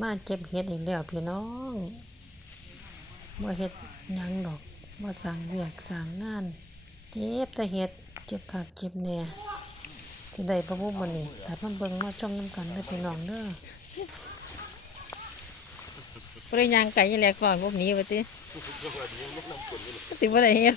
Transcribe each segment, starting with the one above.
มาเจ็บเฮ็ดอีกแล้วพี่น้องบ่เฮ็ดยังดอกบ่สั่งเวียกสั่งงานเจ็บแต่เฮ็ดเจ็บคักเจ็บแน่สิได้บ่บุบ่นี่ถ้ามาเบิ่งมาชมนํกันเด้พี่น้องเด้อบ่ได้ย่างไก่แหลกก่อนพวกนี้ว่าติสิบ่ได้เฮ็ด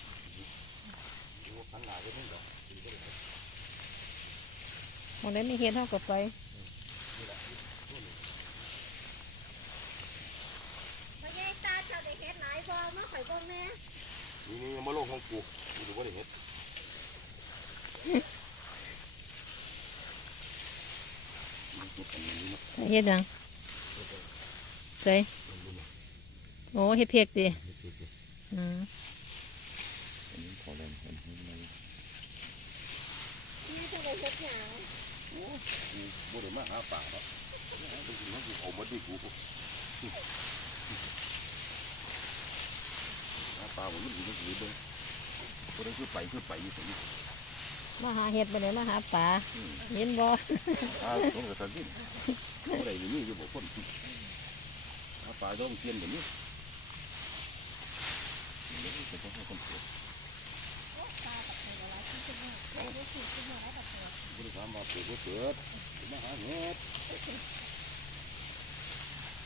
มดแล้วไม่เห็นเท่ากับไปพ่อใหญ่ตาเจ้าได้เฮ็ดหลายบ่มาข่อยบ่แม่นี่นี่มาลงของกูกูดูว่าได้เห็ดเฮ็ดหยังใส่โอ้เฮ็ดเพียกดิอืมขอแรงกันให้มันนี่เจ้าได้เฮ็ดหยัง กูบ่ได้มาหาป่าเนาะดูสิมันกูเอามาดิกูหาป่าผมมันอยู่ในถือเบิ่งบ่ได้คือไปคือไปอยู่ตรงนี้มาหาเฮ็ดไปเลยมาหาปลาเห็นบ่หาตรงกับตะลิ้นบ่ได้อยู่นี่อยู่บ่คนหาป่าต้องเปลี่ยนแบบนี้เดี๋ยวจะต้องให้คนเปิด บริการมาเปิดบ่เปิดมาหาเห็ด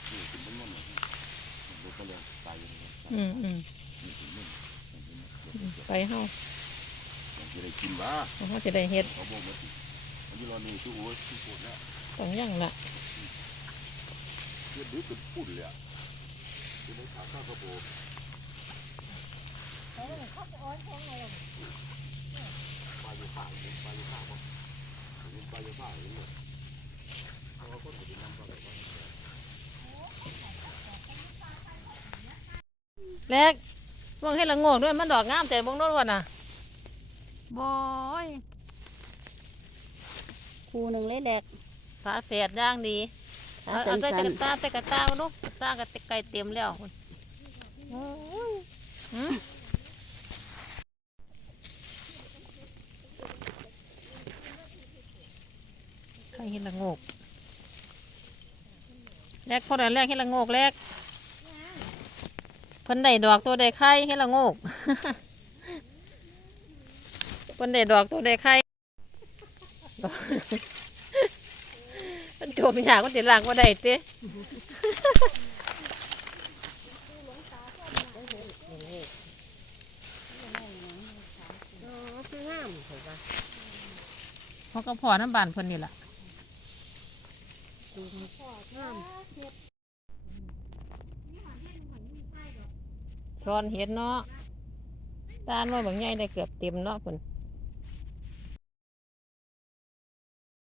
นี่เป็นมันมันบ่ก็เลยตายอยู่นี่อืมอืมนี่เป็นมันไปเฮามันจะได้กินบ้าเฮาสิได้เฮ็ดเขาบอกมาสิมันจะรอนี่ชูโอ้ยชูปวดแล้วต้องหยังล่ะเพื่อนดื้อเป็นปุ่นเลยอะจะได้ขาข้าวกระโปงเออเขาโอนแพงไงล่ะปลาอยู่ข้างปลา เลยเขาก็คนไปนำปลาแบบว่าแลกเบิ่งเฮ็ดละโงกด้วยมันดอกงามแต่เบิ่งโน่นว่าน่ะบอยคู่หนึงเลยแหลกฝาแฝดย่างดีเอาเอาใส่กระตาใส่กระตามาลูกกระตากระติกไก่เต็มแล้วโอ้ยหืมใคร เห็นละโงกแรกพอได้แรกเห็นละโงกแรกเพิ่นได้ดอกตัวได้ไข่เห็นละโงกเพิ่นได้ดอกตัวได้ไข่มันโจมอยากมันติดหลังว่าได้เต้อ๋อคืองามเห็นป่ะเขาก็พอน้ำบานเพิ่นนี่แหละ ดูข้อข้ามช้อนเห็ดเนาะตาลน้อยบางใหญ่ได้เกือบเต็มเนาะคุณ